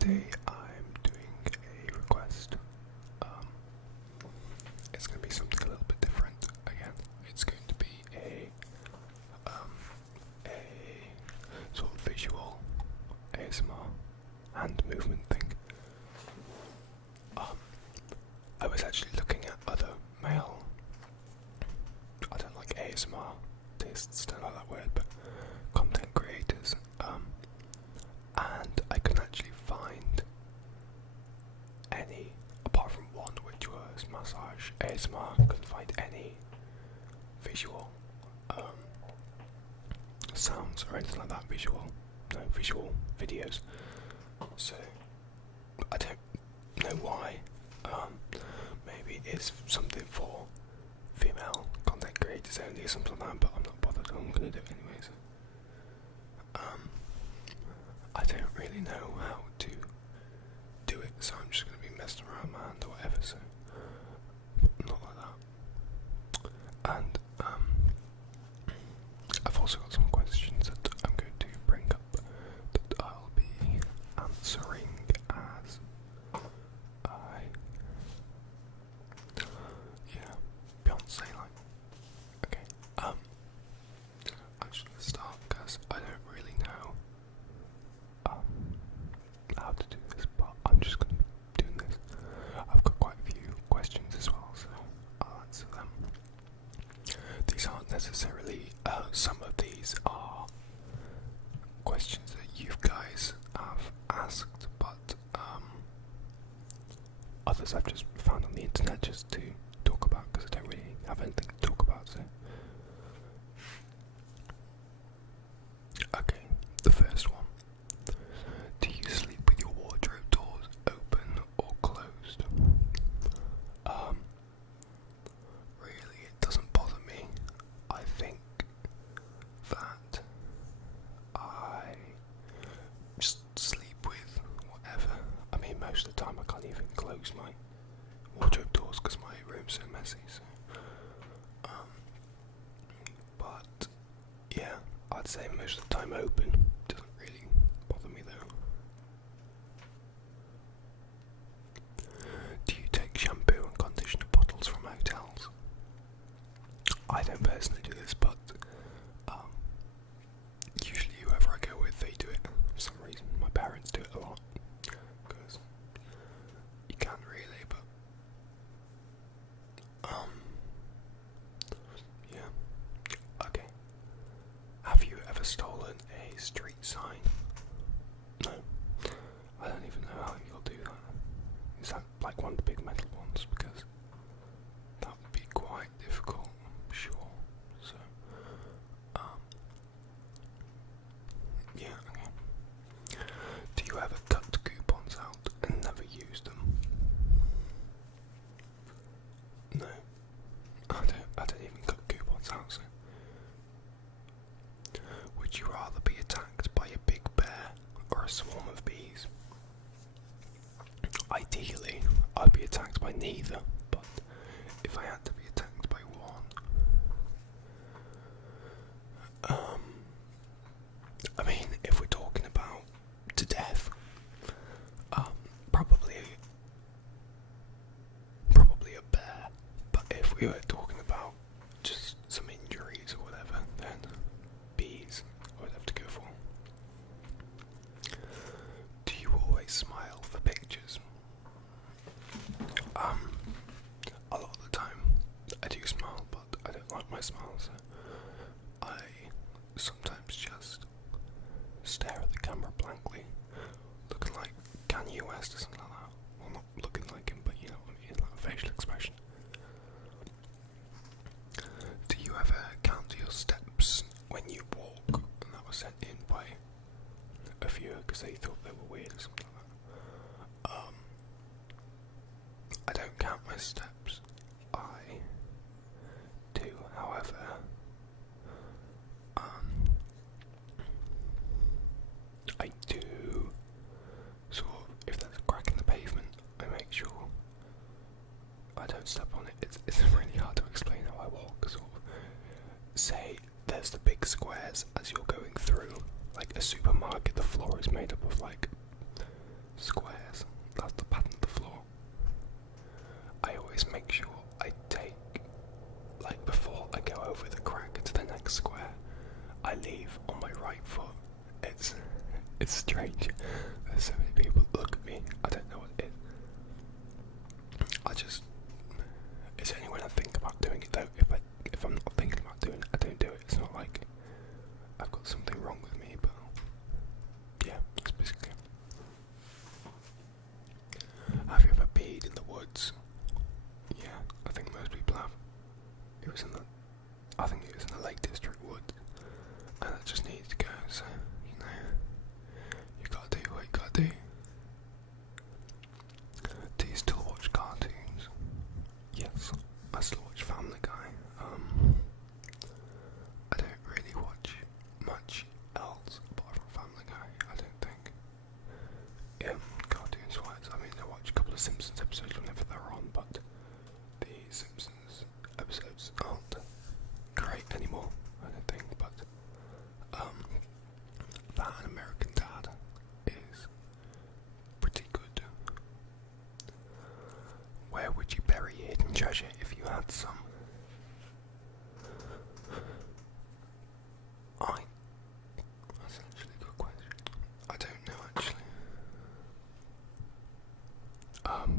Today I'm doing a request. It's going to be something a little bit different again. It's going to be a sort of visual ASMR hand movement thing. I was actually looking at other male, I don't like ASMR tastes, don't like that word, but content creators, and I couldn't actually find any, apart from one which was massage ASMR, couldn't find any visual sounds or anything like that, visual videos, so I don't know why. Maybe it's something for female content creators only or something like that, but I'm not bothered, I'm going to do it anyways. I don't really know how to do it, so I'm just going to be messing around my hand or whatever, so not like that. And I've also got some questions that I'm going to bring up that I'll be answering as Beyonce, like, okay, I'm just gonna start because I don't really know how to do this, but I'm just gonna be doing this. I've got quite a few questions as well, so I'll answer them. These aren't necessarily, some of these are questions that you guys have asked, but others I've just found on the internet just to talk about because I don't really have anything to talk about. So, okay, the first one: do you sleep with your wardrobe doors open or closed? Really, it doesn't bother me. I think that I just sleep with whatever. I mean, most of the time I can't even close my wardrobe doors because my room's so messy. So, but yeah, I'd say most of the time open. Doesn't really bother me though. Do you take shampoo and conditioner bottles from hotels? I don't personally do this, but usually whoever I go with, they do it for some reason. My parents do it a lot because you can't really, but yeah. Okay. Have you ever stolen a street sign? No. I don't even know how you'll do that. Is that like one of the big metal ones? Because that would be quite difficult, I'm sure. So, yeah, okay. Do you ever cut coupons out and never use them? No. I don't even cut coupons out, so. Would you rather be attacked by a big bear or a swarm of bees? Ideally, I'd be attacked by neither, but if I had to be attacked by one, I mean, if we're talking about to death, probably a bear, but if we were talking about just some injuries or whatever, then bees I would have to go for. Do you always smile for pictures? A lot of the time I do smile, but I don't like my smile, so I sometimes just stare at the camera blankly, looking like Kanye West or something like that. Well, not looking like him, but you know what I mean, like a facial expression. Do you ever count your steps when you walk? And that was sent in by a viewer because they thought they were weird or something like that. I don't count my steps. I do, however, I do sort of, if there's a crack in the pavement, I make sure I don't step on it. It's really hard to explain how I walk. Sort of, say there's the big squares as you're going through, like a supermarket. The floor is made up of like squares. That's the pattern of the floor. I always make sure I take, like before I go over the crack to the next square, I leave on my right foot. It's strange. There's so many people that look at me. I don't know what it is. It's only when I think about doing it though. If I'm not thinking about doing it, I don't do it. It's not like I've got something wrong with me, but yeah, that's basically it. Have you ever peed in the woods? Yeah, I think most people have. I think it was in the Lake District woods, and it just needs to go. So you gotta do what you gotta do. Do you still watch cartoons? Yes, I still watch Family Guy. I don't really watch much else apart from Family Guy, I don't think. Cartoons wise, I mean, I watch a couple of Simpsons episodes whenever they're on, but the Simpsons episodes aren't great anymore, I don't think, but That and American Dad is pretty good. Where would you bury your hidden treasure if you had some? That's actually a good question. I don't know actually.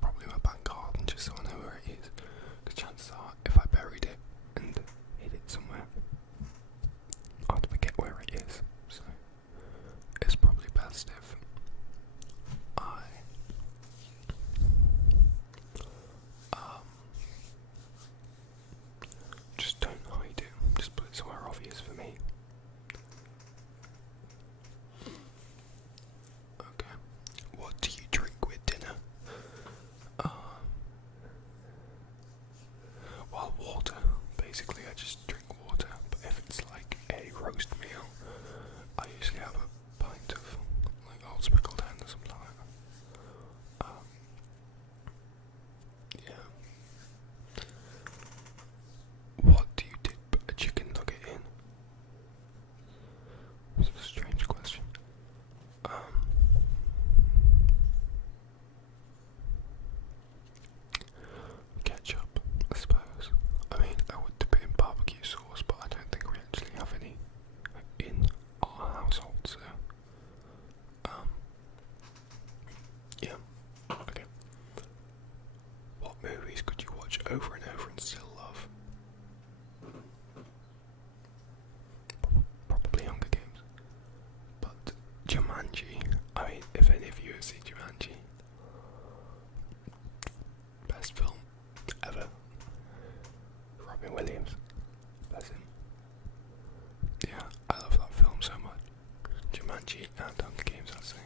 Probably my back garden, just so I know where it is. Because chances are, if I buried it and hid it somewhere, I'd forget where it is. So it's probably best if I just don't hide it. Just put it somewhere obvious for me. Okay. What do you drink with dinner? Well, water. Basically, I just drink water. But if it's like a roast meal, I usually have a pint of like old speckled hen or something like that. Yeah. What do you dip a chicken nugget in? It's a strange question. Ketchup, I suppose. I mean, I would dip it in barbecue sauce, but I don't think we actually have any in our household, so yeah. Okay. What movies could you watch over and over and still love? Probably Hunger Games. But Jumanji, I mean, if any of you have seen Jumanji, best film ever. Robin Williams, bless him. Yeah, I love that film so much. Jumanji and Hunger Games, I'd say.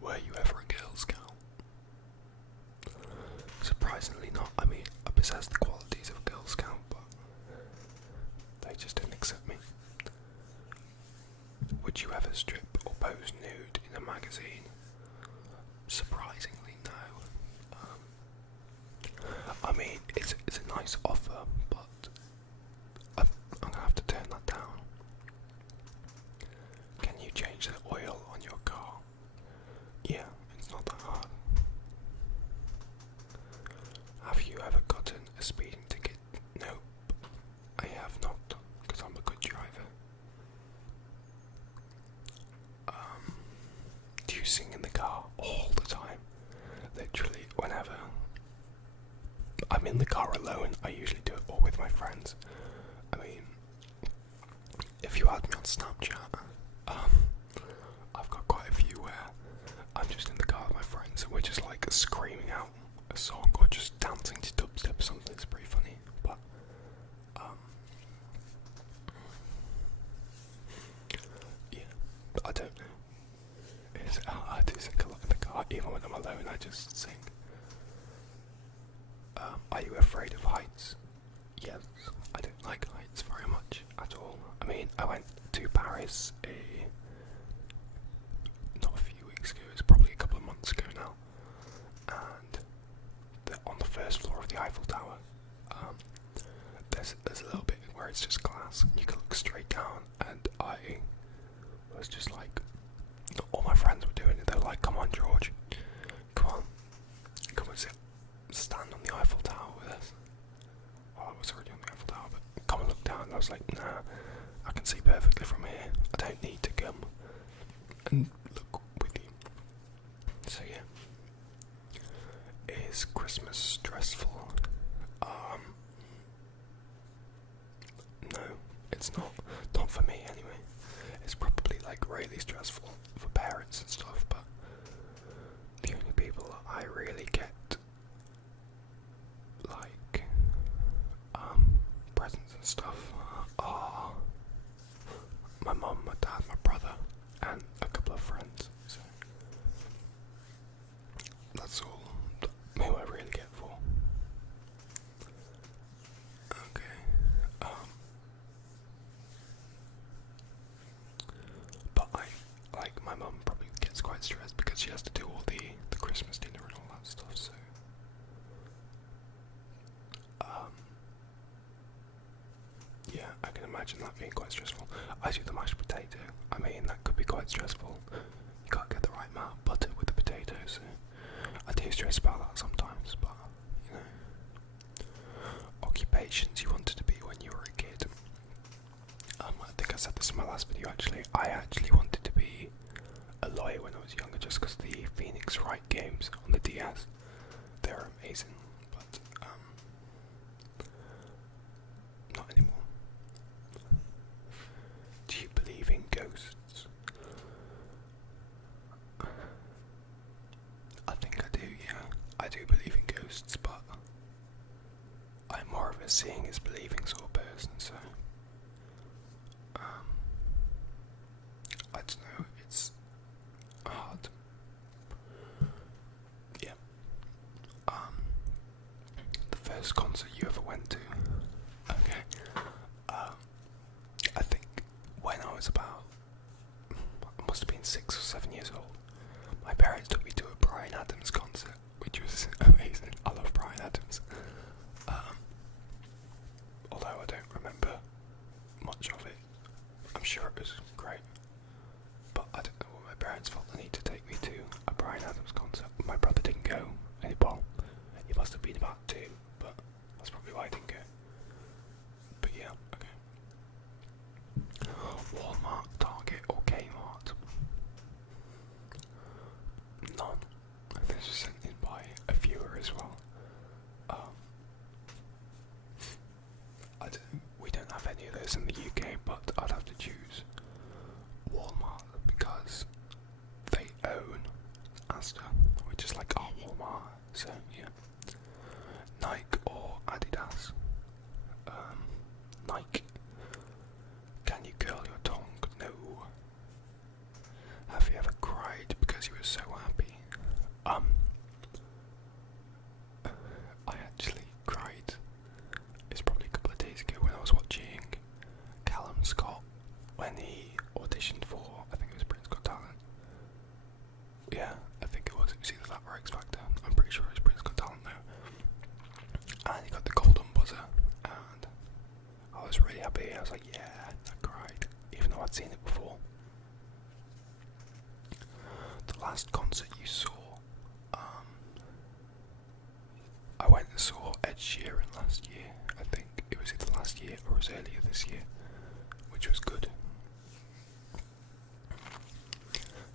Were you ever a Girl Scout? Surprisingly not. I mean, I possess the qualities of a Girl Scout, but they just didn't accept me. Would you ever strip or pose nude in a magazine? Surprisingly, no. I mean, it's a nice offer, but I'm gonna have to turn that down. Can you change the oil on your car? Yeah, it's not that hard. Have you ever gotten a speeding ticket? Nope, I have not, because I'm a good driver. Do you sing in the car all the time? Literally, whenever I'm in the car alone, I usually do it all with my friends. I mean, if you add me on Snapchat, I've got quite a few where I'm just in the car with my friends and we're just like screaming out a song or just dancing to dubstep or something. It's pretty funny, but yeah, I don't know. I do sing a lot in the car, even when I'm alone. I just sing. Are you afraid of heights? Yes, I don't like heights very much at all. I mean, I went to Paris not a few weeks ago, it's probably a couple of months ago now, and on the first floor of the Eiffel Tower, there's a little bit where it's just glass and you can look straight down, and I was just like all my friends were doing it. They were like, "Come on, George, come on, come and stand on the Eiffel Tower with us." Well, I was already on the Eiffel Tower, but come and look down. And I was like, "Nah, I can see perfectly from here. I don't need to come and look with you." So yeah, is Christmas stressful? No, it's not. Not for me anyway. It's probably like really stressful for parents and stuff, but the only people that I really get like presents and stuff are my mum, my dad, my brother, and a couple of friends. So that's all who I really get for. Okay. But like my mum probably gets quite stressed because she has to do all the Christmas dinner and all that stuff. So yeah, I can imagine that being quite stressful. I do the mashed potato. I mean, that could be quite stressful. You gotta get the right amount of butter with the potatoes. So I do stress about that sometimes, but you know, occupations you wanted to be when you were a kid. I think I said this in my last video. I actually wanted to be a lawyer when I was younger, just because the Phoenix Wright games on the DS, they're amazing. But not anymore. Do you believe in ghosts? I think I do, yeah. I do believe in ghosts, but I'm more of a seeing is believing sort of person, so I don't know, it's hard. Yeah. The first concert you ever went to? Okay. I think when I was about, I must have been 6 or 7 years old, my parents took me to a Bryan Adams concert, which was amazing. I love Bryan Adams. Although I don't remember much of it. I'm sure it was great. But I don't know what my parents felt the need to take me to a Bryan Adams concert. My brother didn't go. Well, he must have been about 2, but that's probably why I didn't go. But yeah, okay. Walmart, Target, or Kmart? None. This was sent in by a viewer as well. We don't have any of those in the UK, but I'd have to choose Walmart because they own Asda, which is like our Walmart. So yeah, Nike or Adidas. Nike. Can you curl your tongue? No. Have you ever cried because you were so happy? I actually cried. It's probably a couple of days ago when I was watching Callum Scott when he auditioned for, I think it was Britain's Got Talent. Yeah, I think it was either that or X Factor. I'm pretty sure it was Britain's Got Talent now. And he got the golden buzzer, and I was really happy. I was like, yeah, I cried, even though I'd seen it before. The last concert you saw? I went and saw Ed Sheeran last year. I think it was either last year or it was earlier this year, which was good.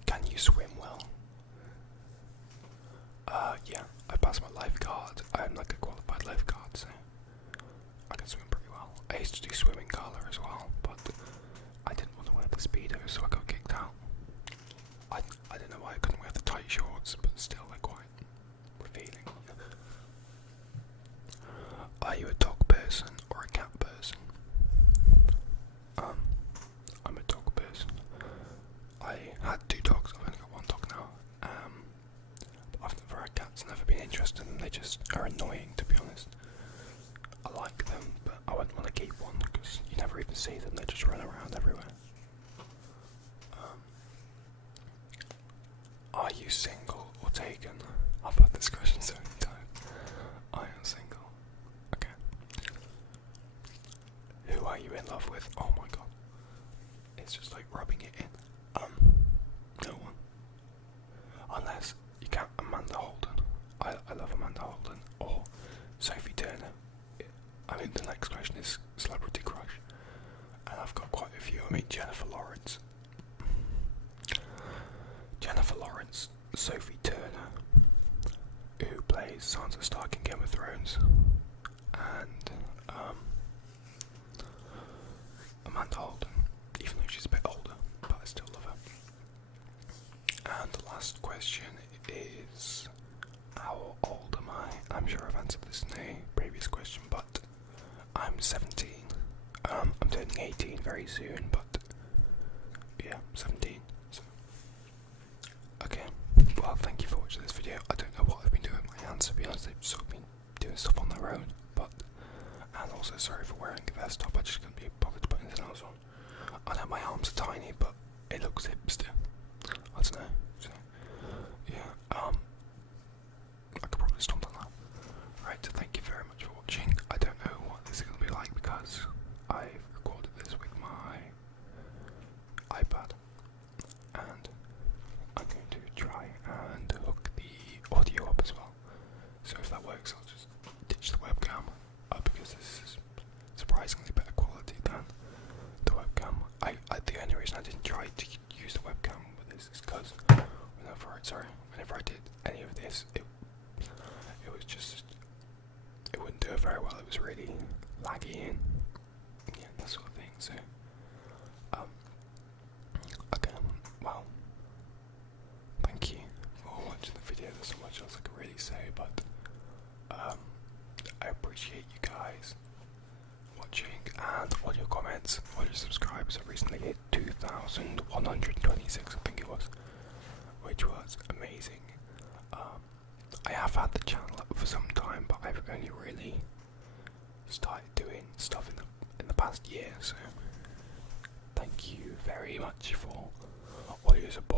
Can you swim well? Yeah, I passed my lifeguard. I'm like a qualified lifeguard, so I can swim pretty well. I used to do swimming colour as well, but I didn't want to wear the Speedo, so I got kicked out. I don't know why I couldn't wear the tight shorts, but still they're quite revealing. Are you a dog person or a cat person? I'm a dog person. I had 2 dogs, I've only got 1 dog now. But I've never had cats, never been interested in them. They just are annoying, to be honest. I like them, but I wouldn't want to keep one because you never even see them, they just run around everywhere. Are you single or taken? I've had this question so many times. I am single. Okay. Who are you in love with? Oh my god. It's just like rubbing it in. No one. turning 18 very soon, but yeah, 17. So okay, well, thank you for watching this video. I don't know what I've been doing with my hands, to be honest. They've sort of been doing stuff on their own, but and also sorry for wearing a vest top. I just couldn't be bothered to put anything else on. I know my arms are tiny, but it looks hipster. I don't know. So yeah, I could probably stop on that. Right, so thank you very much for watching. I don't know what this is going to be like because I've recorded this with my iPad, and I'm going to try and hook the audio up as well. So if that works, I'll just ditch the webcam because this is surprisingly better quality than the webcam. The only reason I didn't try to use the webcam with this is because whenever I did any of this, it was just, it wouldn't do it very well. It was really laggy and yeah, that sort of thing. So okay, well, thank you for watching the video. There's so much else I could really say, but I appreciate you guys watching and all your comments, all your subscribers. I recently hit 2,126, I think it was, which was amazing. I have had the channel up for some time, but I've only really started doing stuff in the past year. So thank you very much for all your support.